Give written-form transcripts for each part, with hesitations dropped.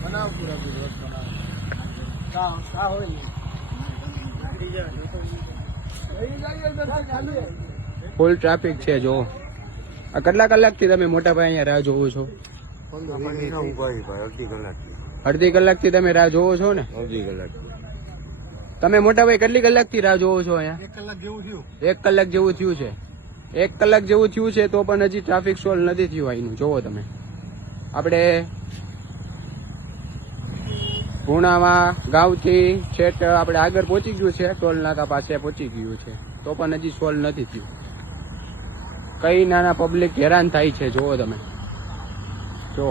બનાવ પૂરા ગુજરાત બનાવ ફૂલ ટ્રાફિક છે જો આ કેટલા કલાકથી તમે મોટા ભાઈ અહીંયા રાહ જોવો છો અડધી કલાકથી તમે રાહ જોવો છો ને તમે મોટા ભાઈ કેટલી કલાકથી રાહ જોવો છો અહીંયા 1 કલાક જેવું થયું છે 1 કલાક જેવું થયું છે તો પણ હજી ટ્રાફિક સોલ્વ નથી થયું અહીંનું જોવો તમે આપણે પૂર્ણામાં ગામથી છેક આપણે આગળ પહોંચી ગયું છે ટોલ નાકા પાસે પહોંચી ગયું છે તો પણ હજી સોલ્વ નથી થયું કઈ નાના પબ્લિક હેરાન થાય છે જોવો તમે જો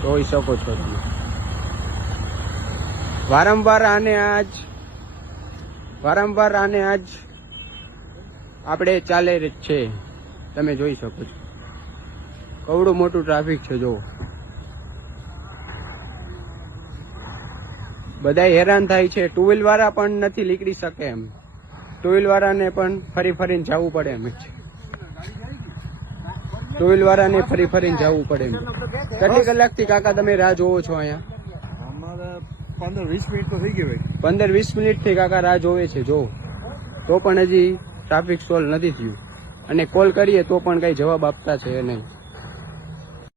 જોઈ શકો છો તમે વારંવાર આને આજ આપણે ચાલે છે તમે જોઈ શકો છો કવડું મોટું ટ્રાફિક છે જો બધા હેરાન થાય છે ટુ વ્હીલ વાળા પણ નથી નીકળી શકે એમ ટુ વ્હીલ વાળાને પણ ફરીને જવું પડે એમ છે ટુ વ્હીલ વાળાને ફરીને જવું પડે એમ કેટલી કલાકથી કાકા તમે રાહ જોવો છો અહીંયા 15-20 મિનિટ તો થઈ ગઈ ભાઈ 15-20 મિનિટથી કાકા રાહ જોવે છે જો તો પણ હજી ટ્રાફિક સોલ્વ નથી થયું અને કોલ કરીએ તો પણ કઈ જવાબ આપતા છે નહીં